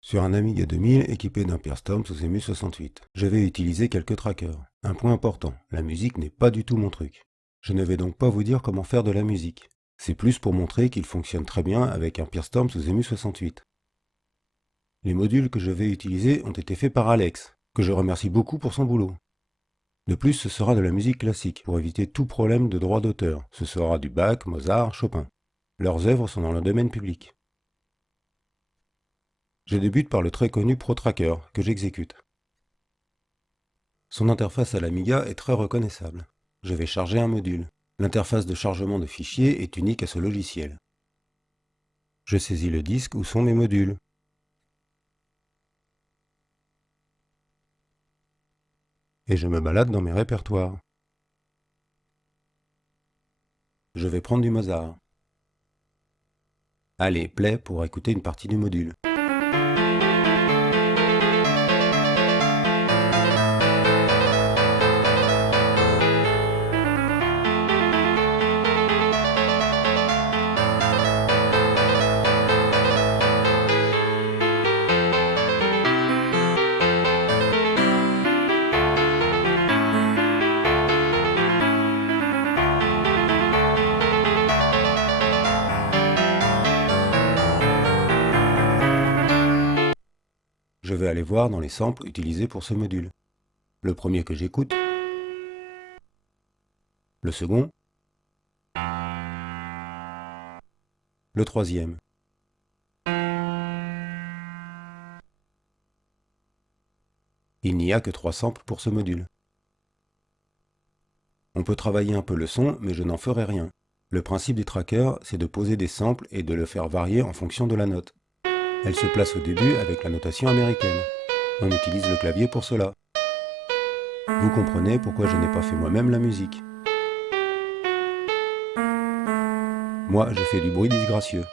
Sur un Amiga 2000 équipé d'un Pearstorm sous EMU68, je vais utiliser quelques trackers. Un point important, la musique n'est pas du tout mon truc. Je ne vais donc pas vous dire comment faire de la musique. C'est plus pour montrer qu'il fonctionne très bien avec un Pearstorm sous EMU68. Les modules que je vais utiliser ont été faits par Alex, que je remercie beaucoup pour son boulot. De plus, ce sera de la musique classique, pour éviter tout problème de droit d'auteur. Ce sera du Bach, Mozart, Chopin. Leurs œuvres sont dans le domaine public. Je débute par le très connu ProTracker, que j'exécute. Son interface à l'Amiga est très reconnaissable. Je vais charger un module. L'interface de chargement de fichiers est unique à ce logiciel. Je saisis le disque où sont mes modules. Et je me balade dans mes répertoires. Je vais prendre du Mozart. Allez, play pour écouter une partie du module. Je vais aller voir dans les samples utilisés pour ce module. Le premier que j'écoute, le second, le troisième. Il n'y a que 3 samples pour ce module. On peut travailler un peu le son, mais je n'en ferai rien. Le principe des trackers, c'est de poser des samples et de le faire varier en fonction de la note. Elle se place au début avec la notation américaine. On utilise le clavier pour cela. Vous comprenez pourquoi je n'ai pas fait moi-même la musique. Moi, je fais du bruit disgracieux.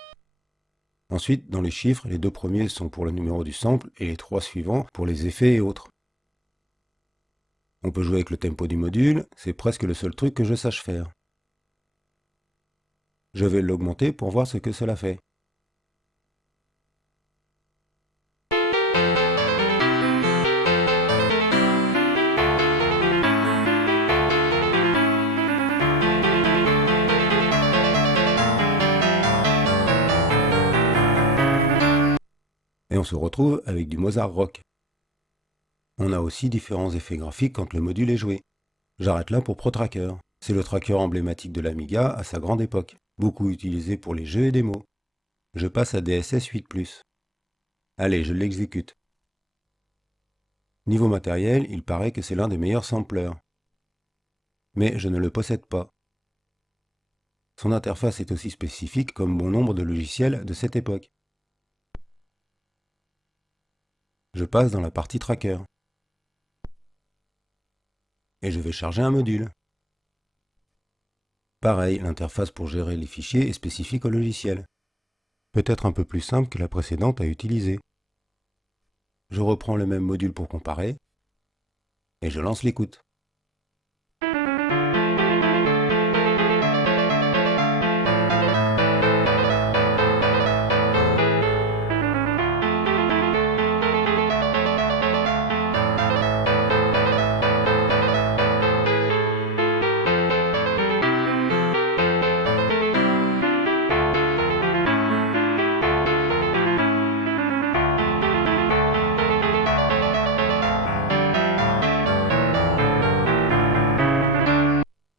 Ensuite, dans les chiffres, les 2 premiers sont pour le numéro du sample et les 3 suivants pour les effets et autres. On peut jouer avec le tempo du module, c'est presque le seul truc que je sache faire. Je vais l'augmenter pour voir ce que cela fait. Et on se retrouve avec du Mozart rock. On a aussi différents effets graphiques quand le module est joué. J'arrête là pour ProTracker. C'est le tracker emblématique de l'Amiga à sa grande époque, beaucoup utilisé pour les jeux et démos. Je passe à DSS 8+. Allez, je l'exécute. Niveau matériel, il paraît que c'est l'un des meilleurs sampleurs. Mais je ne le possède pas. Son interface est aussi spécifique comme bon nombre de logiciels de cette époque. Je passe dans la partie tracker. Et je vais charger un module. Pareil, l'interface pour gérer les fichiers est spécifique au logiciel. Peut-être un peu plus simple que la précédente à utiliser. Je reprends le même module pour comparer, et je lance l'écoute.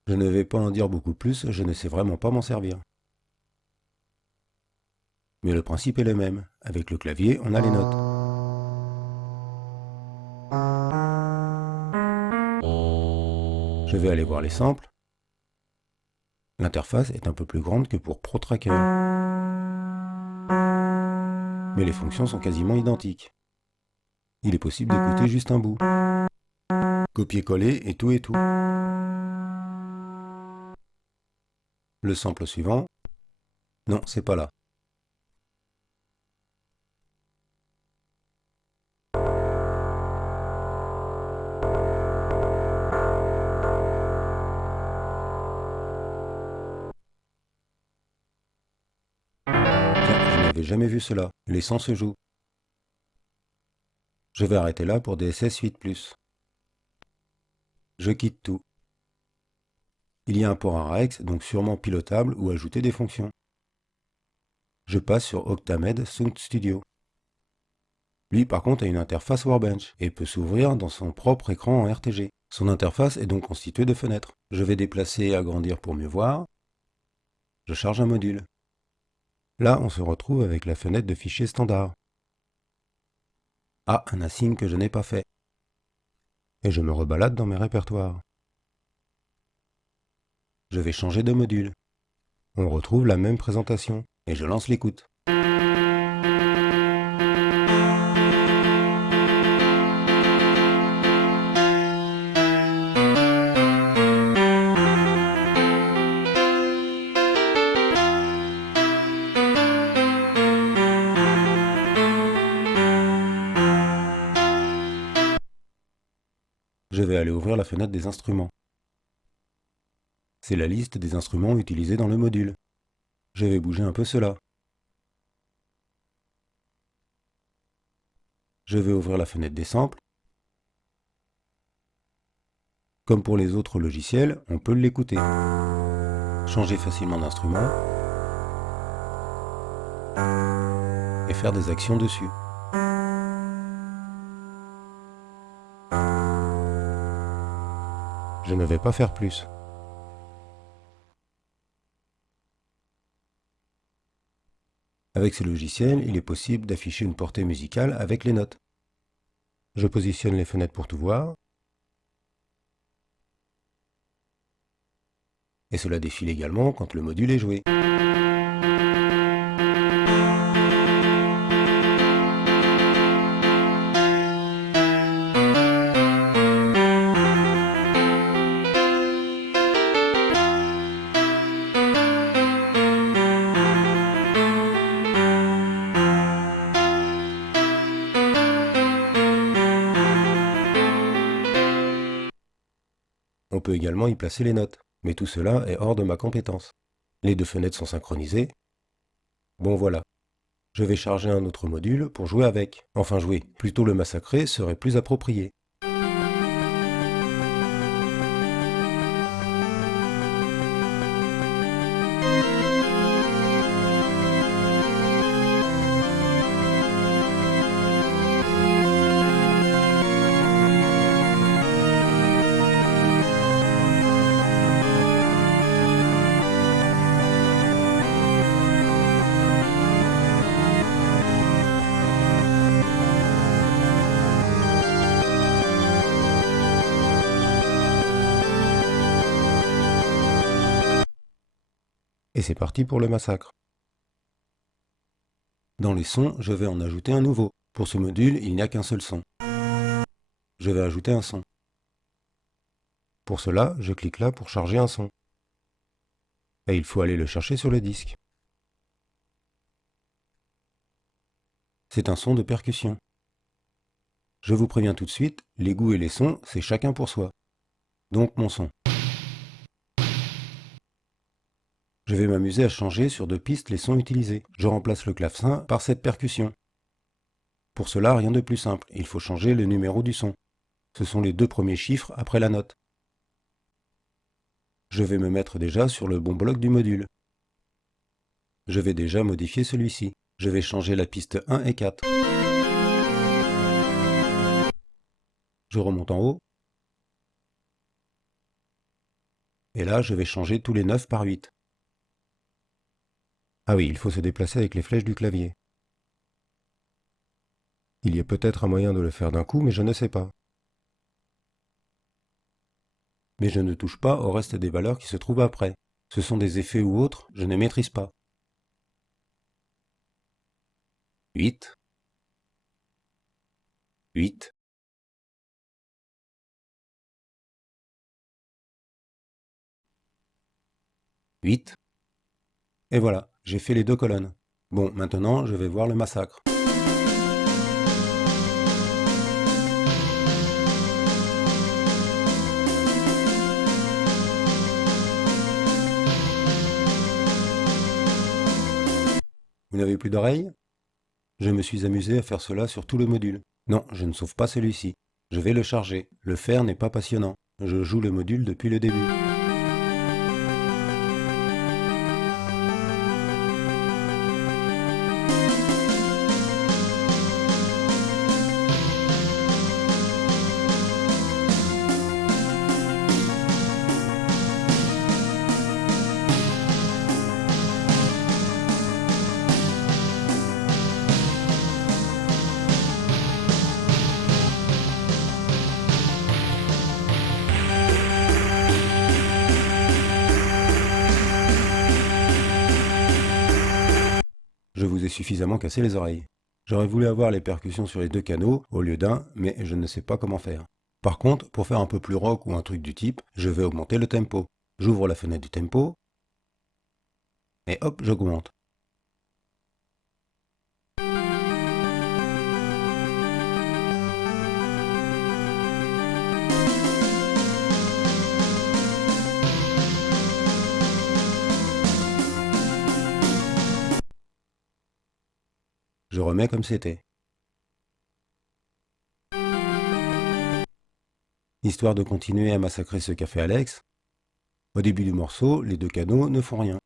Je ne vais pas en dire beaucoup plus, je ne sais vraiment pas m'en servir. Mais le principe est le même. Avec le clavier, on a les notes. Je vais aller voir les samples. L'interface est un peu plus grande que pour ProTracker. Mais les fonctions sont quasiment identiques. Il est possible d'écouter juste un bout. Copier-coller et tout et tout. Le sample suivant. Non, c'est pas là. Tiens, je n'avais jamais vu cela. Les sons se jouent. Je vais arrêter là pour DSS 8+. Je quitte tout. Il y a un port ARX, donc sûrement pilotable ou ajouter des fonctions. Je passe sur Octamed Sound Studio. Lui par contre a une interface Workbench et peut s'ouvrir dans son propre écran en RTG. Son interface est donc constituée de fenêtres. Je vais déplacer et agrandir pour mieux voir. Je charge un module. Là on se retrouve avec la fenêtre de fichier standard. Ah, un assign que je n'ai pas fait. Et je me rebalade dans mes répertoires. Je vais changer de module. On retrouve la même présentation et je lance l'écoute. Je vais aller ouvrir la fenêtre des instruments. C'est la liste des instruments utilisés dans le module. Je vais bouger un peu cela. Je vais ouvrir la fenêtre des samples. Comme pour les autres logiciels, on peut l'écouter. Changer facilement d'instrument. Et faire des actions dessus. Je ne vais pas faire plus. Avec ce logiciel, il est possible d'afficher une portée musicale avec les notes. Je positionne les fenêtres pour tout voir. Et cela défile également quand le module est joué. On peut également y placer les notes, mais tout cela est hors de ma compétence. Les deux fenêtres sont synchronisées. Bon voilà. Je vais charger un autre module pour jouer avec. Enfin jouer, plutôt le massacrer serait plus approprié. Et c'est parti pour le massacre. Dans les sons, je vais en ajouter un nouveau. Pour ce module, il n'y a qu'un seul son. Je vais ajouter un son. Pour cela, je clique là pour charger un son. Et il faut aller le chercher sur le disque. C'est un son de percussion. Je vous préviens tout de suite, les goûts et les sons, c'est chacun pour soi. Donc mon son. Je vais m'amuser à changer sur deux pistes les sons utilisés. Je remplace le clavecin par cette percussion. Pour cela, rien de plus simple, il faut changer le numéro du son. Ce sont les deux premiers chiffres après la note. Je vais me mettre déjà sur le bon bloc du module. Je vais déjà modifier celui-ci. Je vais changer la piste 1 et 4. Je remonte en haut. Et là, je vais changer tous les 9 par 8. Ah oui, il faut se déplacer avec les flèches du clavier. Il y a peut-être un moyen de le faire d'un coup, mais je ne sais pas. Mais je ne touche pas au reste des valeurs qui se trouvent après. Ce sont des effets ou autres, je ne maîtrise pas. 8. 8. 8. Et voilà, j'ai fait les deux colonnes. Bon, maintenant, je vais voir le massacre. Vous n'avez plus d'oreilles? Je me suis amusé à faire cela sur tout le module. Non, je ne sauve pas celui-ci. Je vais le charger. Le faire n'est pas passionnant. Je joue le module depuis le début. Je vous ai suffisamment cassé les oreilles. J'aurais voulu avoir les percussions sur les deux canaux au lieu d'un, mais je ne sais pas comment faire. Par contre, pour faire un peu plus rock ou un truc du type, je vais augmenter le tempo. J'ouvre la fenêtre du tempo, et hop, j'augmente. Je remets comme c'était. Histoire de continuer à massacrer ce qu'a fait Alex, au début du morceau, les deux canaux ne font rien.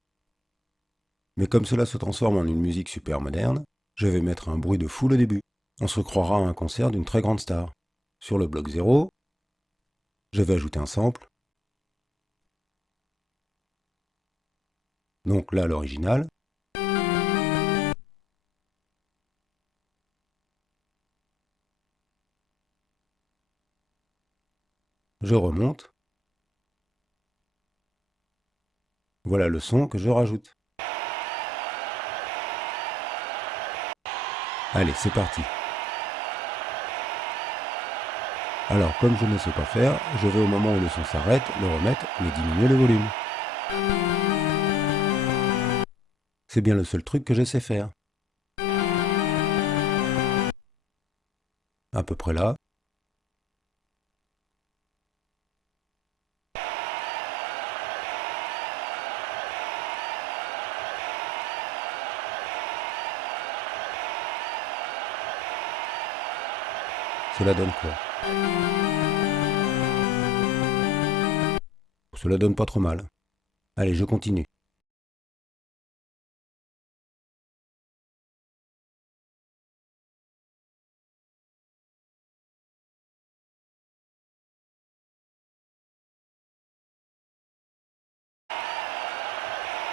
Mais comme cela se transforme en une musique super moderne, je vais mettre un bruit de foule au début. On se croira à un concert d'une très grande star. Sur le bloc 0, je vais ajouter un sample. Donc là, l'original. Je remonte. Voilà le son que je rajoute. Allez, c'est parti. Alors, comme je ne sais pas faire, je vais au moment où le son s'arrête, le remettre, mais diminuer le volume. C'est bien le seul truc que je sais faire. À peu près là. Cela donne quoi? Cela donne pas trop mal. Allez, je continue.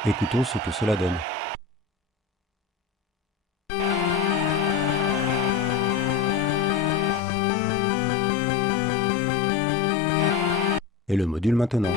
Écoutons ce que cela donne. Et le module maintenant.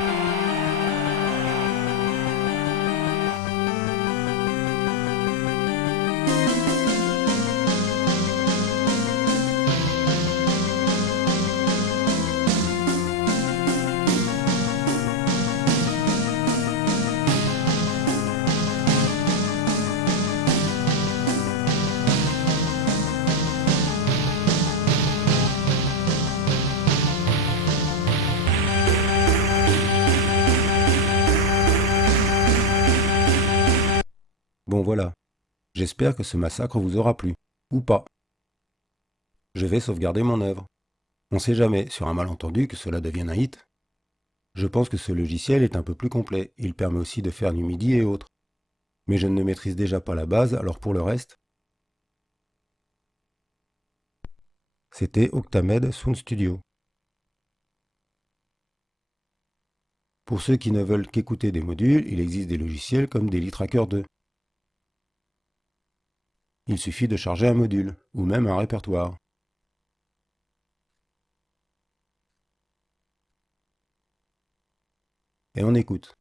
Bon voilà. J'espère que ce massacre vous aura plu. Ou pas. Je vais sauvegarder mon œuvre. On sait jamais, sur un malentendu, que cela devienne un hit. Je pense que ce logiciel est un peu plus complet. Il permet aussi de faire du MIDI et autres. Mais je ne maîtrise déjà pas la base, alors pour le reste... C'était Octamed Sound Studio. Pour ceux qui ne veulent qu'écouter des modules, il existe des logiciels comme DailyTracker 2. Il suffit de charger un module, ou même un répertoire. Et on écoute.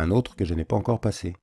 Un autre que je n'ai pas encore passé.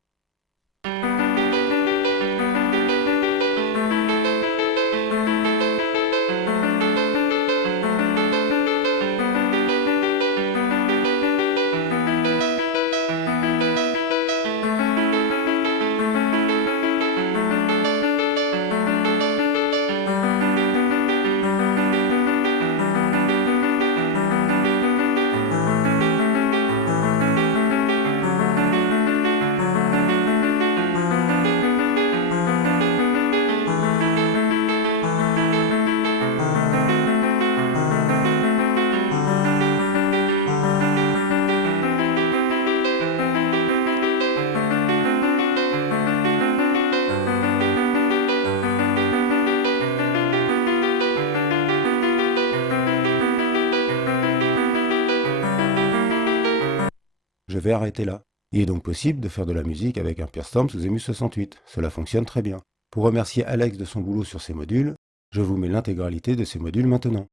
Je vais arrêter là. Il est donc possible de faire de la musique avec un Peerstorm sous EMU68. Cela fonctionne très bien. Pour remercier Alex de son boulot sur ces modules, je vous mets l'intégralité de ces modules maintenant.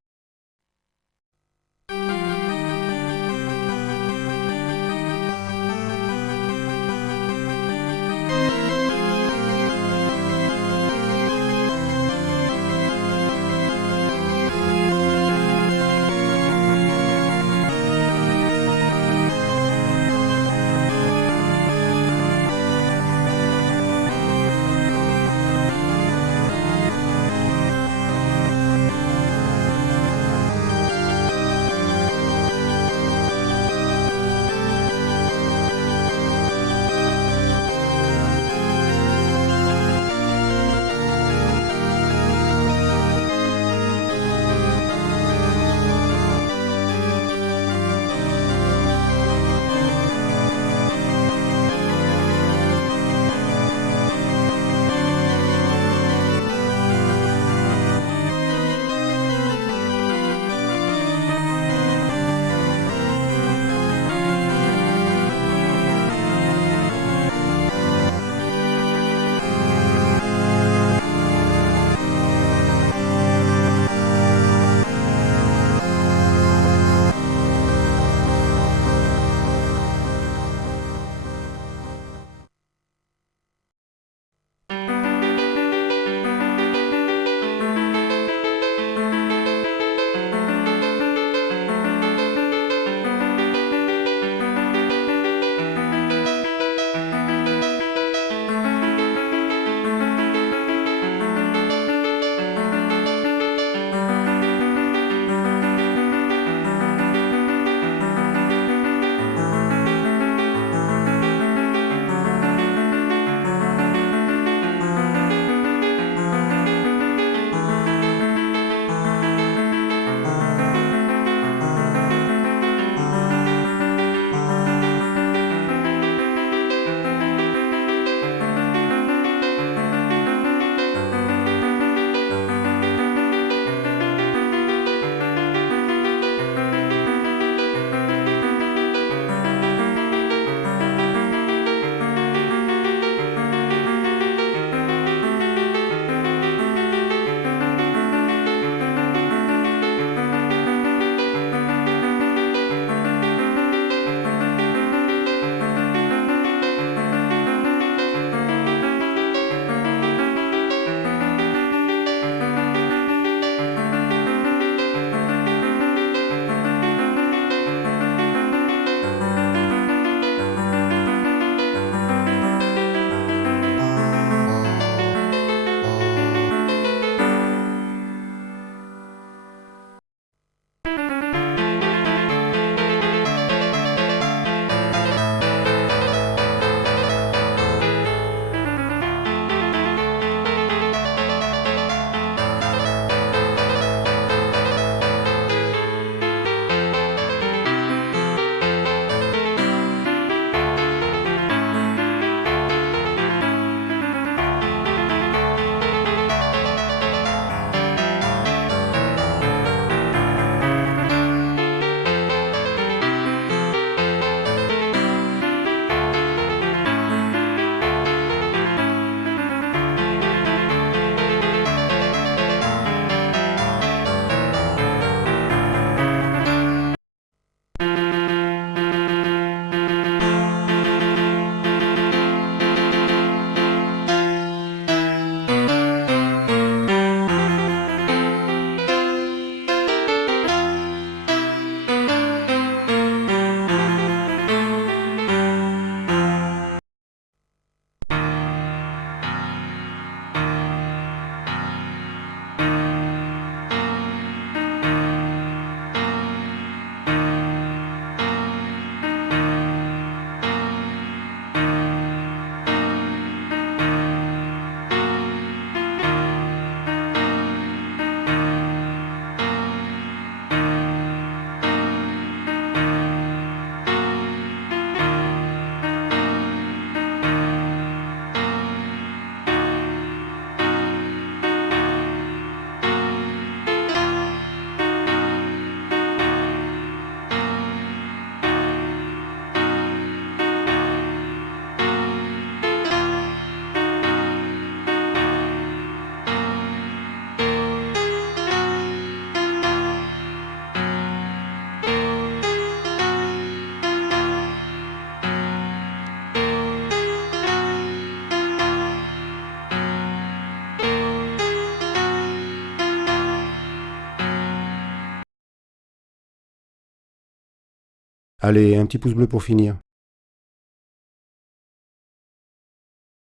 Allez, un petit pouce bleu pour finir.